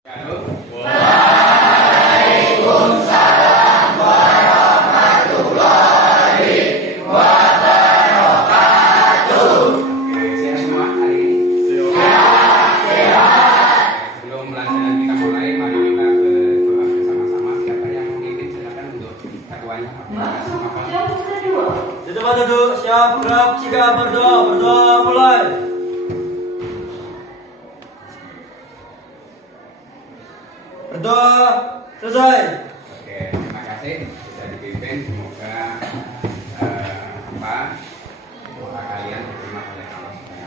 Waalaikumsalam warahmatullahi wabarakatuh. Sehat semua hari ini? Sehat. Sebelum pelajaran kita mulai, mari kita berdoa bersama-sama. Siapa yang memimpin silakan untuk ketuanya. Di tempat duduk, siap gerak jika berdoa mulai. Berdoa selesai. Oke, terima kasih sudah dipimpin. Semoga doa kalian diterima oleh Allah SWT.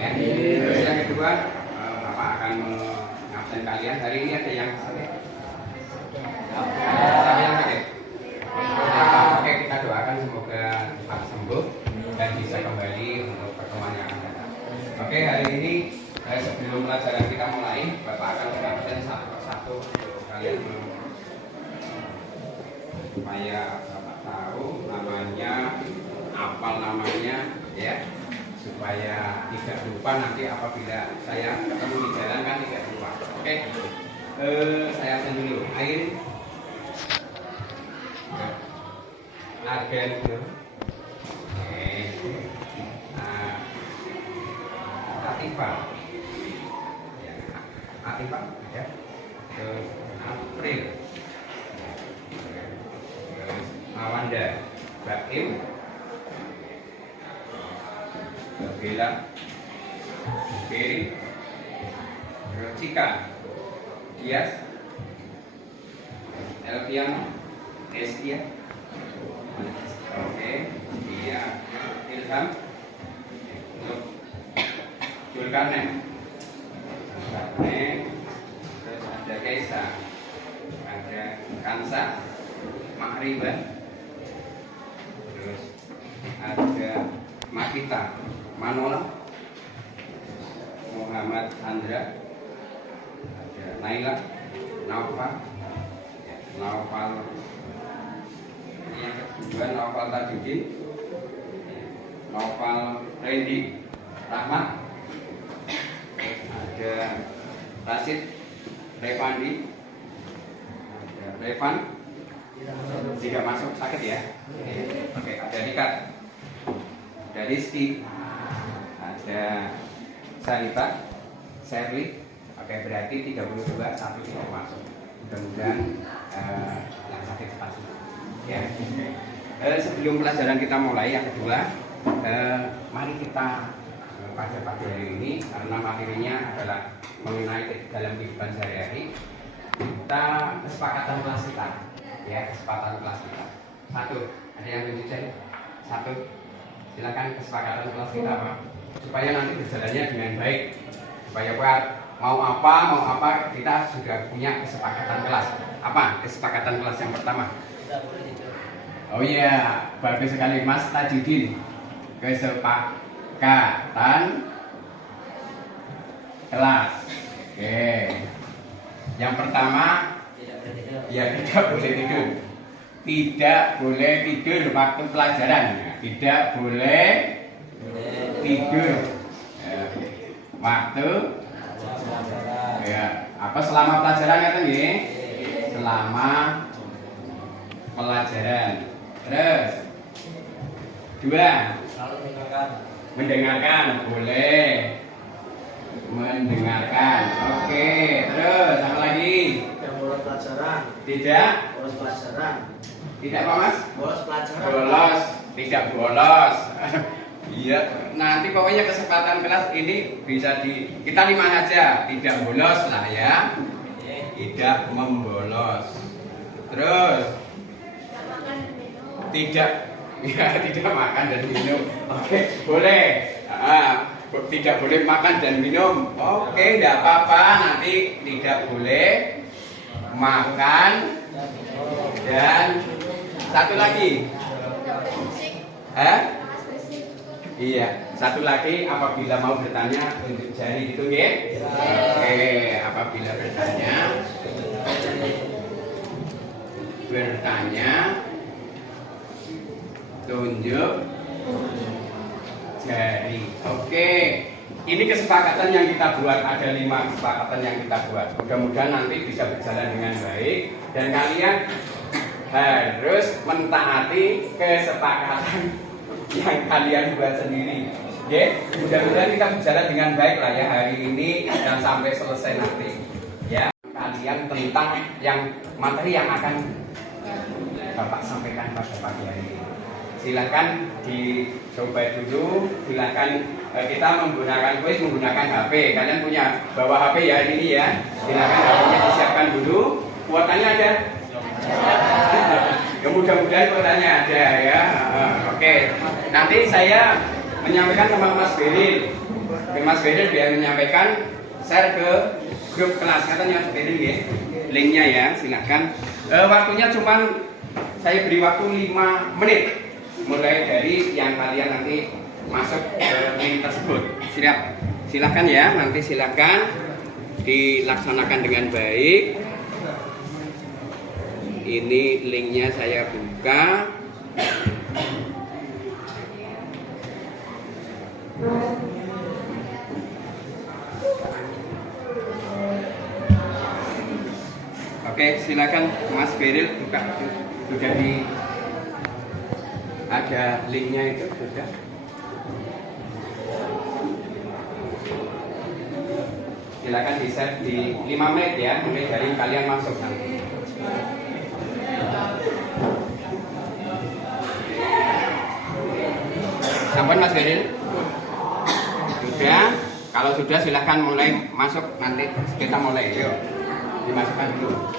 Ya. Terus yang kedua, Bapak akan mengabsen kalian. Hari ini ada yang sakit? Ada yang sakit? Oke, kita doakan semoga cepat sembuh dan bisa kembali untuk pertemuan yang akan datang. Oke, hari ini sebelum pelajaran kita mulai, Bapak akan mengabsen satu persatu untuk kalian supaya Bapak tahu namanya, hafal namanya, ya, supaya tidak lupa nanti apabila saya ketemu di jalan kan tidak lupa. Oke, saya absen dulu. Air, agen, Atifah, ya, Atifah, ya, terus April, terus Awanda, Bakim, Bella, Beri, terus Cika, Dias, Elviano, Estia, oke, dia Ilham, Julkarnain, terus ada Kaisa, ada Kansa, Makriban, terus ada Makita, Manola, Muhammad Andra, ada Naila, Naufal, yang kedua Naufal Tajudin, Naufal Randy Rahmat, ada Rasid Revandi, ada Revan, tidak masuk sakit ya. Oke, ada Nikat, ada Rizky, ada Sarita, Sherly. Oke, berarti 32, satu tidak masuk. Mudah-mudahan yang sakit cepat sembuh. Ya. Sebelum pelajaran kita mulai yang kedua, mari kita pada pagi hari ini, karena materinya adalah mengenai dalam kehidupan sehari-hari, kita kesepakatan kelas kita, ya, kesepakatan kelas kita. Satu, ada yang tunjuk saya? Satu, silakan kesepakatan kelas kita, Pak, supaya nanti berjalannya dengan baik, supaya Pak mau apa kita sudah punya kesepakatan kelas. Apa kesepakatan kelas yang pertama? Oh iya, bagus sekali Mas Tajudin. Kesepakatan kelas. Oke. Yang pertama, ya tidak boleh tidur. Tidak boleh tidur waktu pelajaran. Tidak boleh tidur waktu, ya, apa selama pelajaran ya nggih? Selama pelajaran. Terus dua, mendengarkan, boleh mendengarkan. Oke, terus apa lagi? Tidak bolos pelajaran. Tidak Bolos pelajaran. tidak apa Mas? Bolos pelajaran. Bolos, tidak bolos. Iya, nanti pokoknya kesempatan kelas ini bisa kita 5 aja, tidak bolos lah ya, tidak membolos. Terus tidak, ya, tidak makan dan minum. Oke, boleh. Tidak boleh makan dan minum. Oke, tidak apa-apa. Nanti tidak boleh makan dan satu lagi. Iya, satu lagi apabila mau bertanya tunjuk jari gitu ya. Oke, apabila bertanya tunjuk jari. Oke. ini kesepakatan yang kita buat, ada 5 kesepakatan yang kita buat. Mudah-mudahan nanti bisa berjalan dengan baik dan kalian harus mentaati kesepakatan yang kalian buat sendiri. Oke, mudah-mudahan kita berjalan dengan baik lah ya hari ini dan sampai selesai nanti. Ya, kalian tentang yang materi yang akan Bapak sampaikan pada pagi hari ini. Silakan dicoba dulu, silakan kita menggunakan kuis menggunakan HP. Kalian punya bawa HP ya hari ini ya. Silakan HP-nya disiapkan dulu. Kuotanya ada? Ya mudah-mudahan kuotanya ada ya. Oke. Nanti saya menyampaikan sama Mas Beril. Mas Beril biar menyampaikan share ke grup kelas. Katanya Mas Beril ya. Linknya ya, silakan. Waktunya cuman saya beri waktu 5 menit. Mulai dari yang kalian nanti masuk ke link tersebut. Silakan ya, nanti silakan dilaksanakan dengan baik. Ini linknya saya buka. Oke, silakan Mas Beril buka. Sudah ada linknya itu sudah. Silakan di-share di 5 menit ya, mulai dari kalian masuk nanti. Sampun Mas Beril? Sudah. Kalau sudah silakan mulai masuk nanti kita mulai. Yuk, dimasukkan dulu.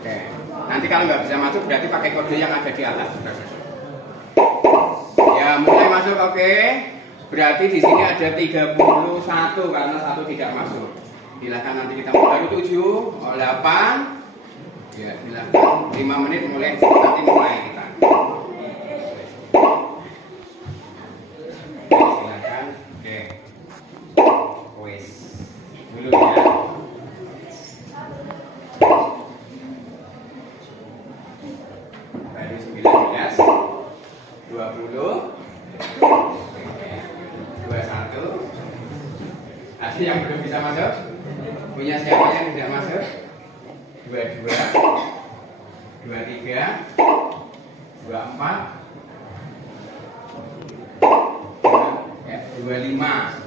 Oke. Nanti kalau nggak bisa masuk berarti pakai kode yang ada di atas. Ya, mulai masuk. Oke. Berarti di sini ada 31 karena 1 tidak masuk. Silakan nanti kita mulai 7, 8. Ya, silakan 5 menit mulai nanti mulai kita. Silakan. Oke. Wes. Dulu ya. Baru 19, 20, 21. Ada yang belum bisa masuk? Punya siapa yang tidak masuk? 22, 23, 24, 25.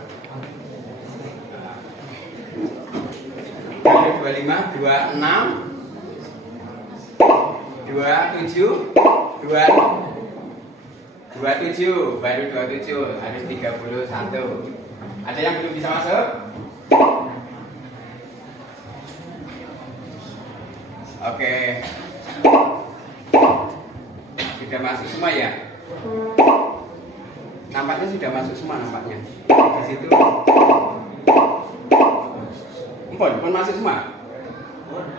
25, 26, 27, 27, baru 27, harus 31. Ada yang belum bisa masuk? Oke. Sudah masuk semua ya? Nampaknya sudah masuk semua nampaknya. Di situ. Pun masuk semua.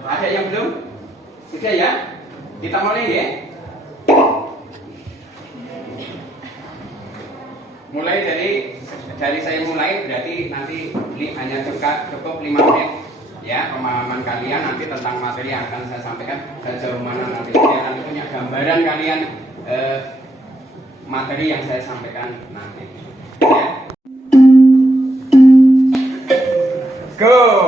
Ada yang belum? Sudah ya? Kita mulai ya. Mulai dari saya mulai berarti nanti hanya cukup 5 menit ya pemahaman kalian nanti tentang materi yang akan saya sampaikan sejauh mana nanti punya gambaran kalian materi yang saya sampaikan nanti ya. Go.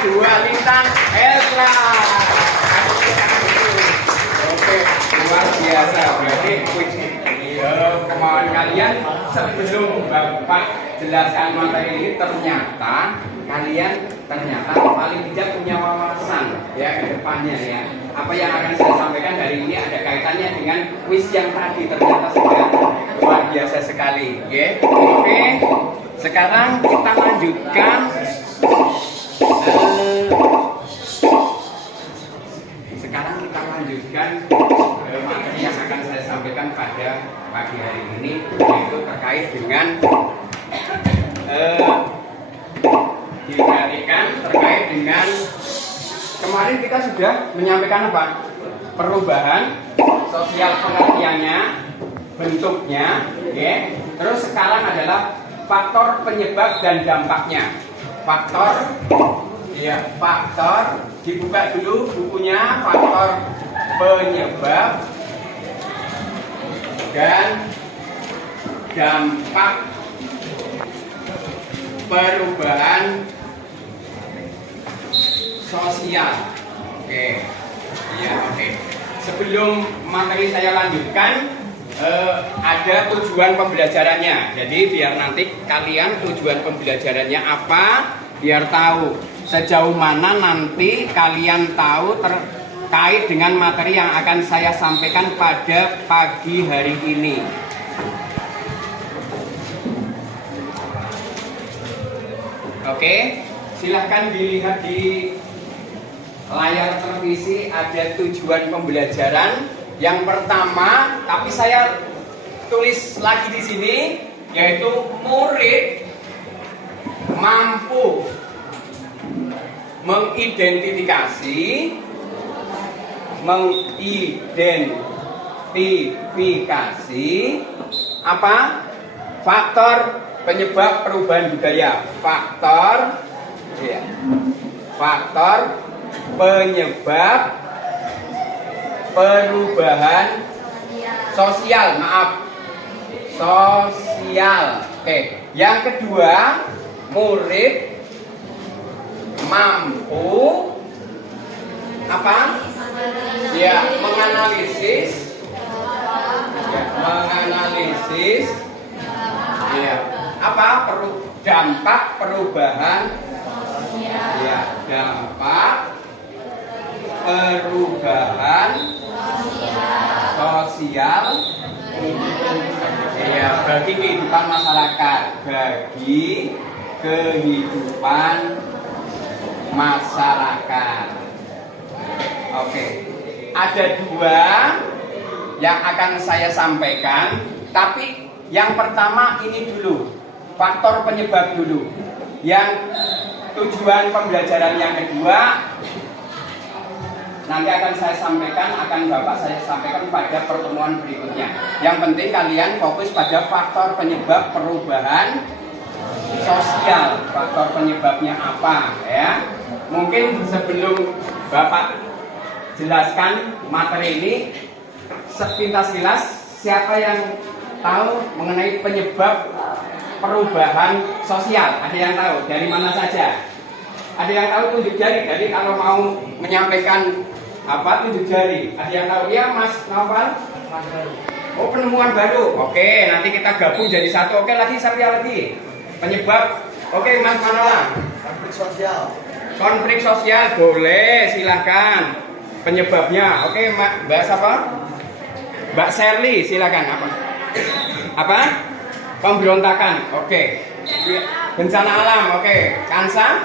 dua lintang Elra. Oke, luar biasa. Berarti kemauan kalian sebelum Bapak jelaskan materi ini ternyata kalian paling tidak punya wawasan ya ke depannya ya. Apa yang akan saya sampaikan hari ini ada kaitannya dengan kuis yang tadi, ternyata sudah luar biasa sekali ya. Oke, sekarang kita lanjutkan materi yang akan saya sampaikan pada pagi hari ini, yaitu terkait dengan terkait dengan kemarin kita sudah menyampaikan apa? Perubahan sosial pengertiannya, bentuknya, ya. Terus sekarang adalah faktor penyebab dan dampaknya. Faktor dibuka dulu bukunya, faktor penyebab dan dampak perubahan sosial. Oke. Sebelum materi saya lanjutkan, ada tujuan pembelajarannya. Jadi biar nanti kalian tujuan pembelajarannya apa, biar tahu sejauh mana nanti kalian tahu terkait dengan materi yang akan saya sampaikan pada pagi hari ini. Oke, silahkan dilihat di layar televisi, ada tujuan pembelajaran. Yang pertama, tapi saya tulis lagi di sini, yaitu murid mampu mengidentifikasi apa? Faktor penyebab perubahan budaya. Faktor penyebab perubahan sosial. Oke. Yang kedua, murid mampu apa? Menganalisis dampak perubahan dampak perubahan sosial bagi kehidupan masyarakat, Oke, ada dua yang akan saya sampaikan, tapi yang pertama ini dulu, faktor penyebab dulu. Yang tujuan pembelajaran yang kedua nanti akan saya sampaikan, Bapak saya sampaikan pada pertemuan berikutnya. Yang penting kalian fokus pada faktor penyebab perubahan sosial. Faktor penyebabnya apa ya? Mungkin sebelum Bapak jelaskan materi ini sepintas kilas, siapa yang tahu mengenai penyebab perubahan sosial? Ada yang tahu? Dari mana saja? Ada yang tahu? Tunjuk jari. Jadi kalau mau menyampaikan tunjuk jari. Ada yang tahu? Ya, Mas Novel? Oh, penemuan baru. Oke, nanti kita gabung jadi satu. Oke, siapa lagi? Penyebab. Oke, Mas Manola. Konflik sosial boleh, silakan. Penyebabnya. Oke, Mbak siapa? Mbak Sherly, silakan. Apa? Pemberontakan. Oke. Bencana alam. Oke. Kansa?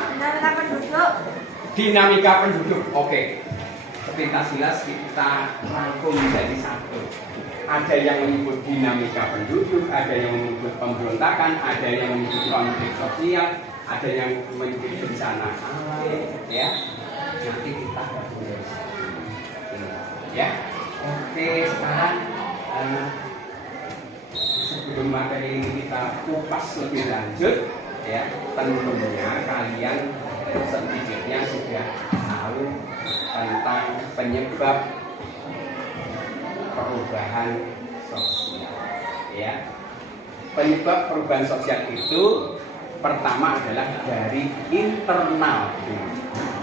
Dinamika penduduk. Oke. Sepintas kilas kita rangkum menjadi satu. Ada yang menyebut dinamika penduduk, ada yang menyebut pemberontakan, ada yang menyebut konflik sosial, ada yang menyebut bencana alam. Ya. Nanti kita gabung. Ya. Oke, sekarang sebelum materi ini kita kupas lebih lanjut, ya, tentunya kalian sedikitnya sudah tahu tentang penyebab perubahan sosial. Ya, penyebab perubahan sosial itu pertama adalah dari internal.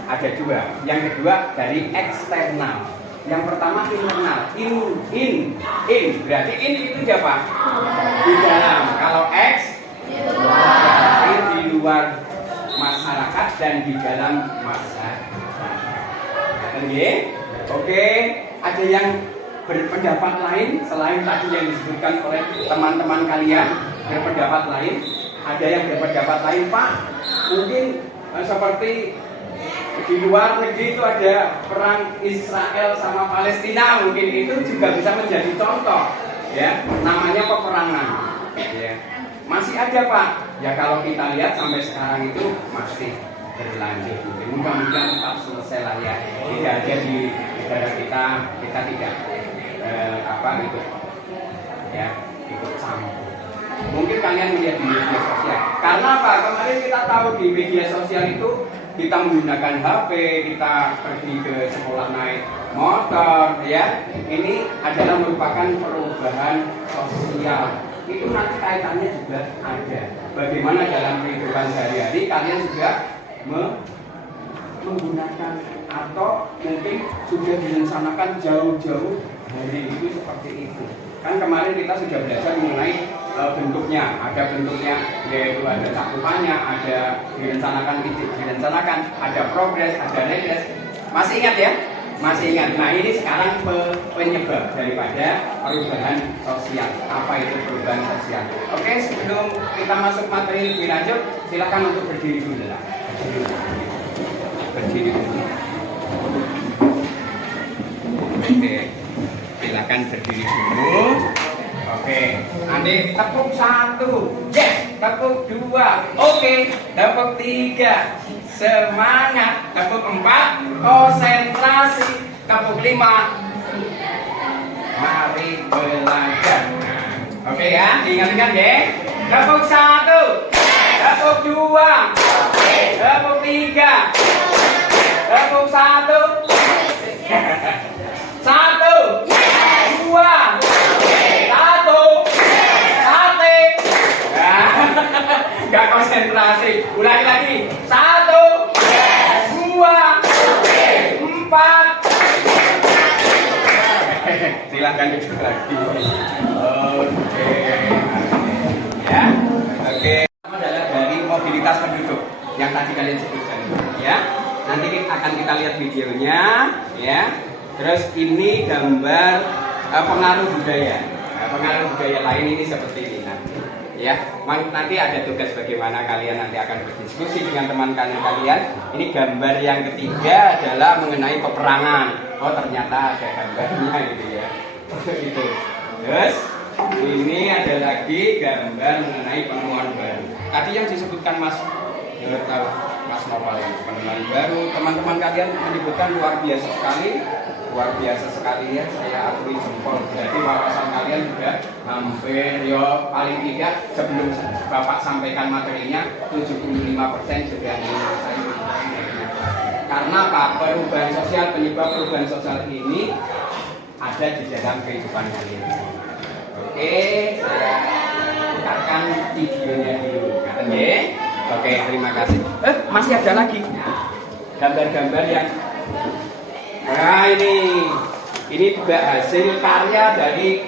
ada dua. Yang kedua dari eksternal. Yang pertama internal. In. Berarti in itu siapa? Di dalam. Kalau X berarti di luar masyarakat dan di dalam masyarakat. Oke. Ada yang berpendapat lain selain tadi yang disebutkan oleh teman-teman kalian? Berpendapat lain? Ada yang berpendapat lain, Pak? Mungkin seperti di luar negeri itu ada perang Israel sama Palestina, mungkin itu juga bisa menjadi contoh, ya, namanya peperangan, ya. Masih ada, Pak? Ya kalau kita lihat sampai sekarang itu masih berlanjut. Mudah-mudahan tetap selesai lah ya. Tidak ada di negara kita tidak ikut campur. Mungkin kalian melihat di media sosial. Karena apa? Kemarin kita tahu di media sosial itu kita menggunakan HP, kita pergi ke sekolah naik motor, ya. Ini adalah merupakan perubahan sosial. Itu nanti kaitannya juga ada. Bagaimana dalam kehidupan sehari-hari kalian juga menggunakan atau mungkin sudah direncanakan jauh-jauh hari itu seperti itu. Kan kemarin kita sudah belajar mengenai bentuknya, ada bentuknya yaitu ada cakupannya, ada direncanakan, ada progres, ada regres. Masih ingat ya? Masih ingat. Nah ini sekarang penyebab daripada perubahan sosial. Apa itu perubahan sosial? Oke, sebelum kita masuk materi lebih lanjut, silakan untuk berdiri dulu lah. Berdiri dulu. Oke, silakan berdiri dulu. Oke, nanti tepuk 1, yes, tepuk 2, oke, tepuk 3, semangat, tepuk 4, konsentrasi, tepuk 5, mari belajar. Oke ya, ingat-ingat ya, tepuk 1, tepuk 2, tepuk 3, tepuk 1, 2, gak konsentrasi. Ulangi lagi. 1, 2, 4. Silahkan duduk lagi. Oke. Ya. Oke. Pertama adalah dari mobilitas penduduk yang tadi kalian sebutkan. Ya. Nanti akan kita lihat videonya. Ya. Terus ini gambar pengaruh budaya. Pengaruh budaya lain ini seperti ini. Ya, nanti ada tugas bagaimana kalian nanti akan berdiskusi dengan teman kalian. Ini gambar yang ketiga adalah mengenai peperangan. Oh ternyata ada gambarnya gitu ya. Itu. Terus ini ada lagi gambar mengenai penemuan baru. Tadi yang disebutkan Mas Nopal ini penemuan baru. Teman-teman kalian menyebutkan luar biasa sekali. Luar biasa sekali ya, saya akui jempol. Jadi wawasan kalian juga hampir paling tidak sebelum Bapak sampaikan materinya 75% sudah menguasai materinya. Karena apa? Perubahan sosial, penyebab perubahan sosial ini ada di dalam kehidupan kalian. Oke, saya putarkan videonya dulu. Oke, terima kasih. Masih ada lagi gambar-gambar yang nah ini juga hasil karya dari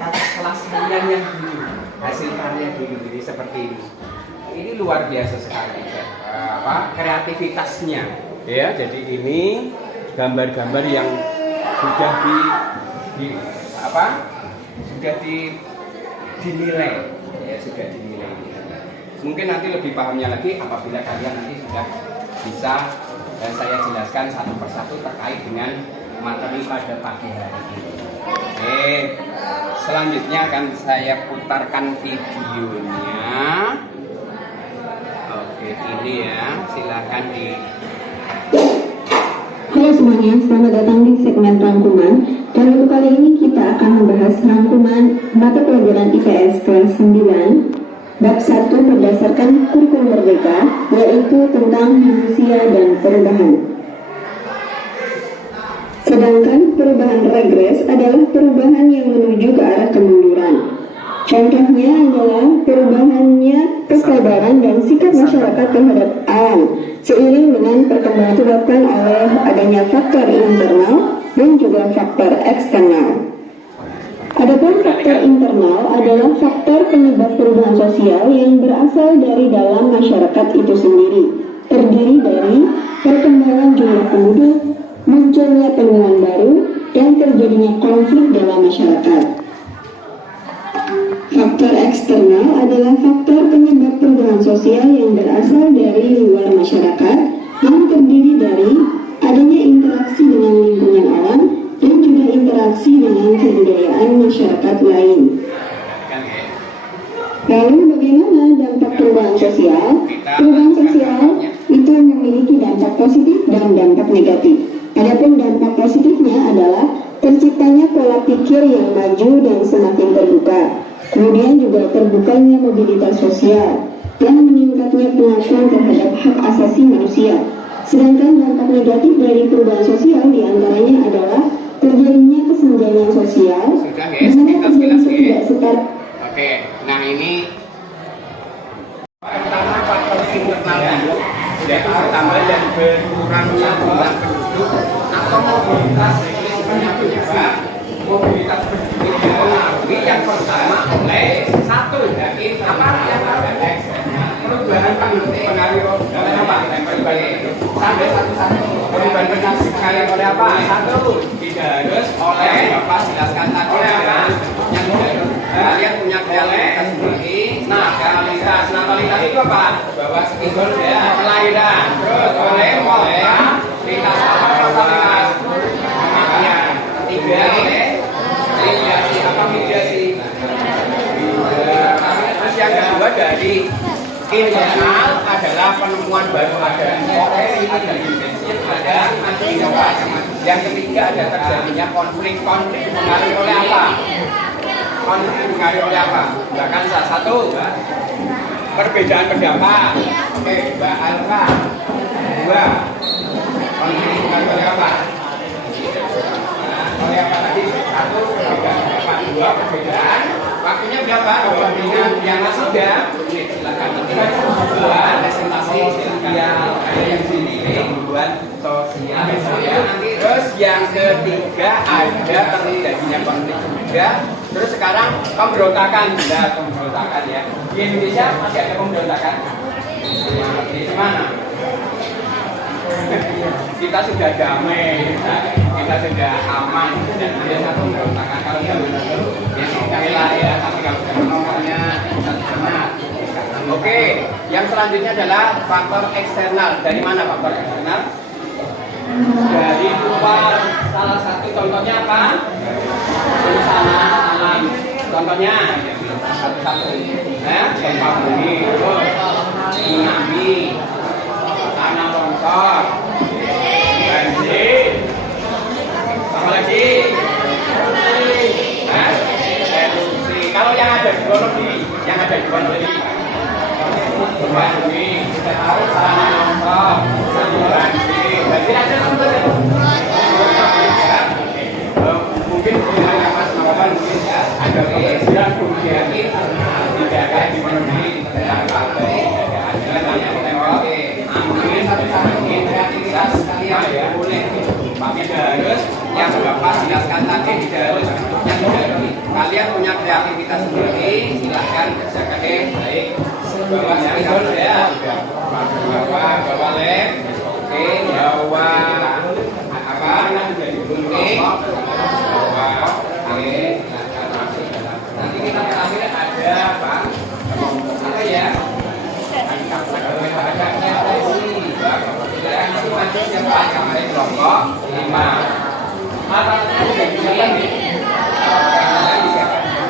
kelas kalian yang dulu. Hasil karya dulu ini seperti ini. Ini luar biasa sekali kreativitasnya. Ya, jadi ini gambar-gambar yang sudah dinilai. Ya, sudah dinilai. Mungkin nanti lebih pahamnya lagi apabila kalian nanti sudah bisa dan saya jelaskan satu persatu terkait dengan materi pada pagi hari ini. Oke, selanjutnya akan saya putarkan videonya. Oke, ini ya, silakan di. Halo semuanya, selamat datang di segmen rangkuman. Dan untuk kali ini kita akan membahas rangkuman mata pelajaran IPS kelas 9. Bab 1 berdasarkan kurikulum merdeka, yaitu tentang manusia dan perubahan. Sedangkan perubahan regres adalah perubahan yang menuju ke arah kemunduran. Contohnya adalah perubahannya kesadaran dan sikap masyarakat terhadap alam, adanya faktor internal dan juga faktor eksternal. Adapun faktor internal adalah faktor penyebab perubahan sosial yang berasal dari dalam masyarakat itu sendiri, terdiri dari perkembangan jumlah penduduk, munculnya penemuan baru, dan terjadinya konflik dalam masyarakat. Faktor eksternal adalah faktor penyebab perubahan sosial yang berasal dari luar masyarakat, yang terdiri dari adanya interaksi dengan lingkungan alam dan juga interaksi dengan kebudayaan masyarakat lain. Lalu bagaimana dampak perubahan sosial? Perubahan sosial itu memiliki dampak positif dan dampak negatif. Adapun dampak positifnya adalah terciptanya pola pikir yang maju dan semakin terbuka. Kemudian juga terbukanya mobilitas sosial dan meningkatnya pengakuan terhadap hak asasi manusia. Sedangkan dampak negatif dari perubahan sosial diantaranya adalah terjadinya kesenjangan sosial, di mana terjadi ketidaksetaraan. Oke, nah ini pertama faktor internalnya yaitu bertambah dan berkurangnya jumlah penduduk atau mobilitas penyebab mobilitas penduduk dipengaruhi yang pertama oleh satu dari apa yang perubahan pengaruh oleh apa? Sampai satu perubahan pengaruh oleh apa? Satu tidak harus oleh Bapak jelaskan tadi ya. Yang kalian punya kualitas sendiri. Nah, kualitas itu apa? Bahwa skill ya kelahiran. Terus oleh kualitas kualitas kemudian tiga oleh mediasi apa mediasi. Terus yang kedua dari internal adalah penemuan baru, ada potensi, ada invensi, ada inovasi. Yang ketiga ada terjadinya konflik dipengaruhi oleh apa? Konflik dipengaruhi oleh apa? Bahkan salah satu perbedaan pendapat. Oke, Mbak Alfa. Dua, konflik dipengaruhi oleh apa? Oleh apa tadi? Satu, perbedaan pendapat. Dua, perbedaan. Waktunya berapa? Dengan yang sudah. Silakan. Dua, presentasi sosial. Ada yang sini. Hubungan sosial. Terus yang ketiga ada terjadinya konflik juga. Terus sekarang pemberontakan. Nah, pemberontakan ya. Di Indonesia masih ada pemberontakan. Di mana? Kita sudah damai, kita sudah aman dan ada satu pemberontakan. Kalau yang sekali ya, tapi kalau sudah menolaknya kita benar. Oke, yang selanjutnya adalah faktor eksternal. Dari mana faktor eksternal? Dari luar. Salah satu contohnya apa? Bencana alam. Contohnya satu-satu. Gempa bumi, tsunami, tanah longsor, banjir, apa lagi? Erupsi. Kalau yang ada di Wonogiri, gempa bumi, kita tahu tanah longsor, banjir ada contohnya. Mungkin mungkin ada kebersihan kemudian tidak ada di Wonogiri, mungkin satu-satu kreativitas kalian ya boleh, tapi tidak harus yang Bapak jelaskan tadi, tidak harus yang kalian punya kreativitas sendiri, silahkan kerjakan baik. Bawa spidol ya, bawa lem, oke, bawa apa? Oke, bawa nanti kita terakhir ada apa? Apa ya? Kelompok 5.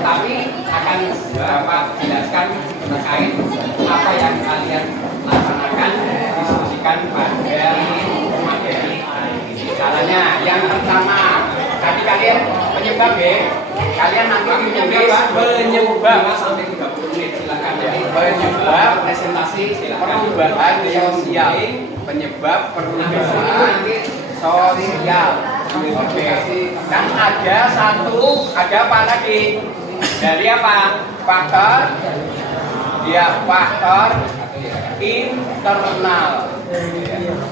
Tapi akan Bapak jelaskan terkait apa yang kalian laksanakan, diskusikan pada materi. Caranya yang pertama, tadi kalian penyebab ya. Kalian nanti penyebab sampai 30 menit silakan ya. Penyebab presentasi perubahan sosial. Penyebab perubahan sosial. Oke. Dan ada apa lagi? Dari apa? Faktor internal.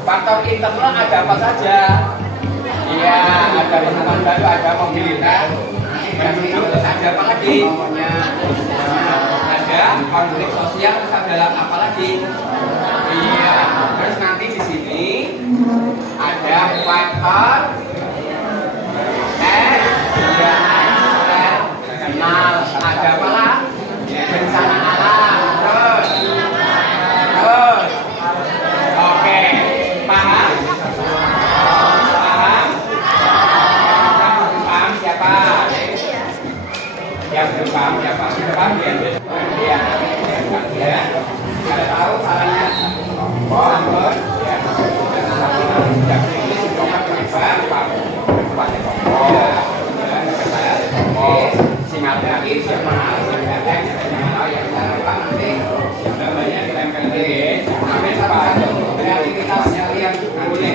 Faktor internal ada apa saja? Iya, ada lingkungan baru, ada mobilitas. Terus ada apa lagi? Ada konflik sosial, terus ada apa lagi? Iya, terus nanti di sini ada faktor eksternal, ada apa lah? Bencana alam, terus, oke, paham? Paham siapa? Yang belum paham siapa? Sudah paham ya? Iya, ya. Ada tahu caranya? Kompor, ya. Pakai kompor. Singal lagi siapa? Yang nanti namanya ditempel di. Namanya apa? Kreativitas yang boleh.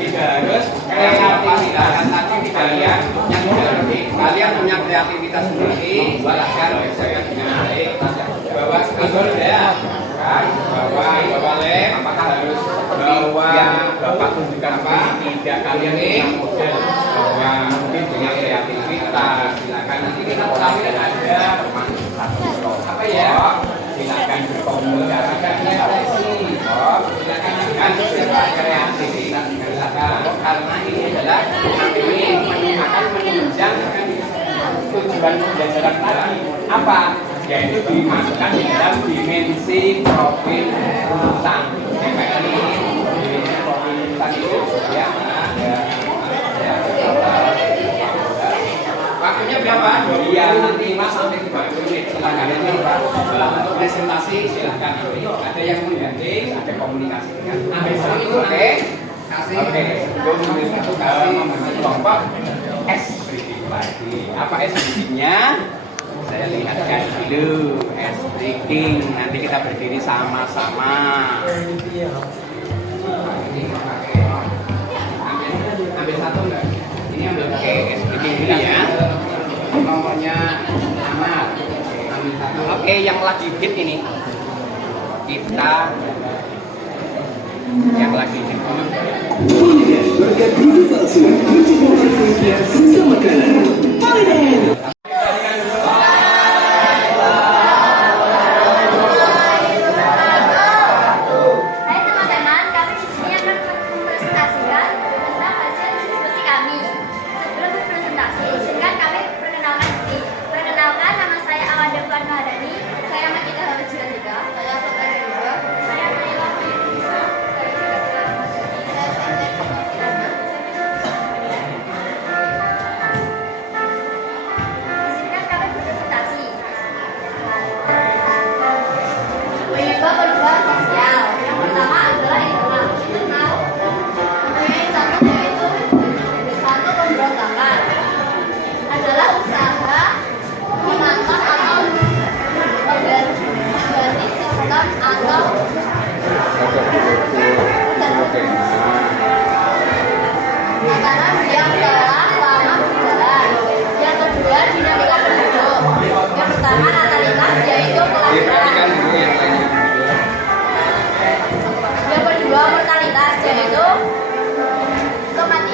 Tidak harus kreativitas. Nanti tidak lihat yang lebih. Kalian punya kreativitas sendiri. Silahkan saya baik. Bawa spidol ya. Bawa lem. Apakah harus bawa bapak tunjukkan apa? Tidak kalian ini model bahwa mungkin punya kreativitas. Silakan nanti kita ulangi dan ada apa ya? Silakan berkomunikasi silakan siapa kreativitas silakan karena ini adalah ini akan menunjang tujuan pembelajaran tadi apa? Yaitu dimasukkan di dalam dimensi profil urusan. Kayak ini dimensi profil urusan itu ya. Waktunya berapa? Iya, nanti 5 sampai 30 menit. Silakan ini untuk presentasi silakan. Ada yang mengganti, ada komunikasi dengan Ambil oke. Kasih. Oke. Sebelum satu kali membentuk kelompok S briefing lagi. Apa S briefingnya? Saya lihatkan dulu S briefing. Nanti kita berdiri sama-sama. Ambil satu enggak? Ini ambil oke S briefing dulu ya. Nomornya Amat. Oke, yang lagi hit ini kita yang lagi hit dulu. Berkat biji palsu, biji palsu sisa makanan. Poliden.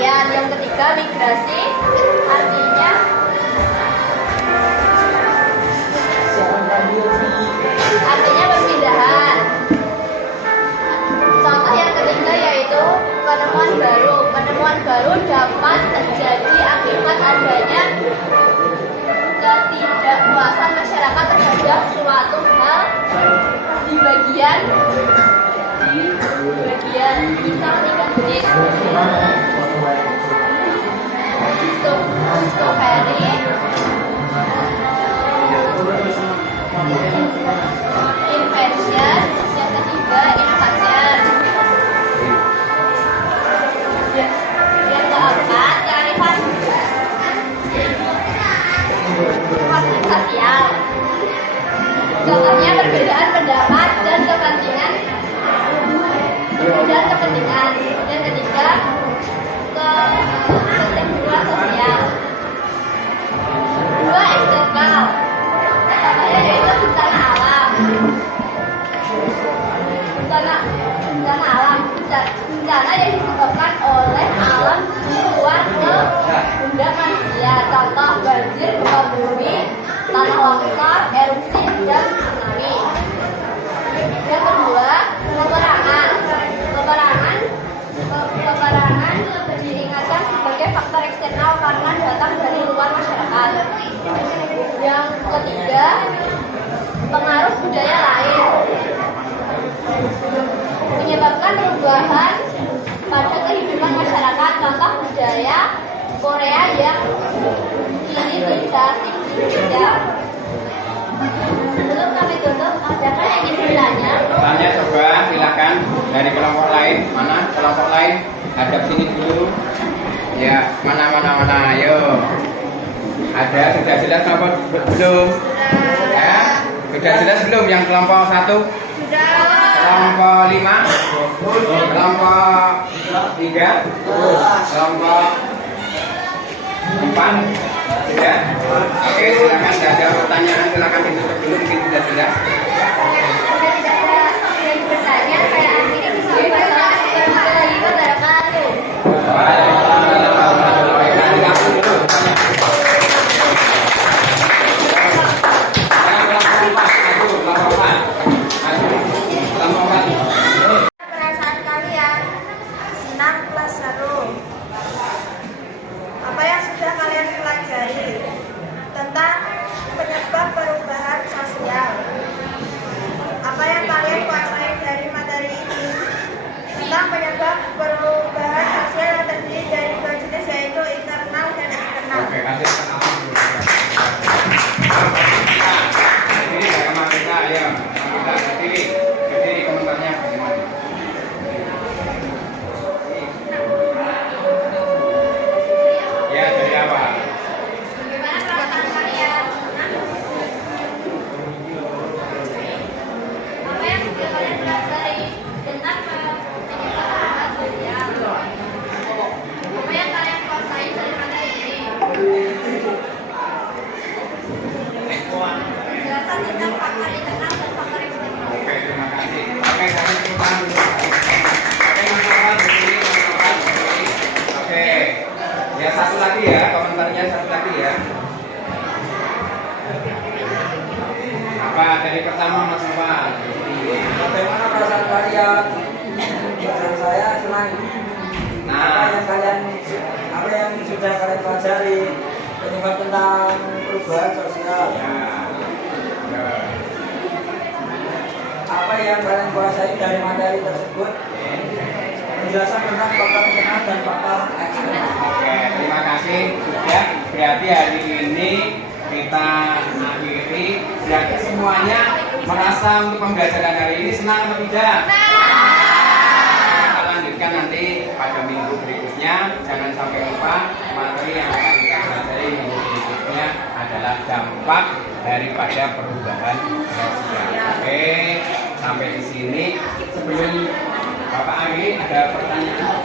Yang ketiga migrasi, artinya perpindahan. Contoh yang ketiga yaitu penemuan baru. Penemuan baru dapat terjadi akibat adanya ketidakpuasan masyarakat terhadap suatu hal di bagian misal 3 jenis. Discovery, invention, yang ketiga innovation, yang keempat kearifan sosial. Contohnya perbedaan pendapat dan kepentingan pengaruh budaya lain, menyebabkan perubahan pada kehidupan masyarakat. Contoh budaya Korea yang kini tidak asing di Indonesia. Sebelum kami tutup, adakah yang ingin bertanya? Tanya coba, silakan dari kelompok lain. Mana kelompok lain? Hadap sini dulu. Ya, mana, ayo. Ada, sudah jelas kelompok belum? Ya, sudah jelas belum yang kelompok 1? Sudah. Kelompok 5? Kelompok 3? Kelompok 4? Sudah? Oke, silakan. Tidak ada pertanyaan, silakan ditutup dulu, mungkin sudah jelas. Sudah tidak ada yang bertanya, saya akhiri di sini. Wassalamualaikum warahmatullahi wabarakatuh. Perasaan kalian senang plus seru. Apa yang sudah kalian pelajari tentang penyebab perubahan sosial? Apa yang kalian kuasai dari materi ini tentang penyebab perubahan sosial yang terdiri dari dua jenis, yaitu internal dan eksternal? Oke, kasih kenal dulu. Ini sama kita, ayo. Kita berdiri komentarnya bagaimana? Ya, dari awal. Bagaimana perasaan kalian? Apa yang sudah kalian pelajari tentang penyebab sosial? Apa yang kalian kuasai dari materi ini? Penjelasan tentang faktor internal dan faktor eksternal. Oke, terima kasih. Oke, kasih tepuk tangan dulu. Oke, Mas Noval, berdiri, Mas Noval, berdiri. Oke. Ya, satu lagi ya, komentarnya satu lagi ya. Apa dari pertama Mas Noval? Bagaimana perasaan kalian? Perasaan saya senang. Nah, Apa yang sudah kalian pelajari penyebab tentang perubahan sosial? ya. Apa yang kalian kuasai dari materi tersebut? Penjelasan tentang faktor internal dan faktor eksternal. Oke, terima kasih. Ya, berarti hari ini kita akhiri. Berarti semuanya merasa untuk pembelajaran hari ini senang atau tidak? Kita lanjutkan nanti pada minggu berikutnya. Jangan sampai lupa materi yang akan kita pelajari minggu berikutnya adalah dampak daripada perubahan sosial. Oke, sampai di sini. Sebelum Bapak akhiri, ada pertanyaan?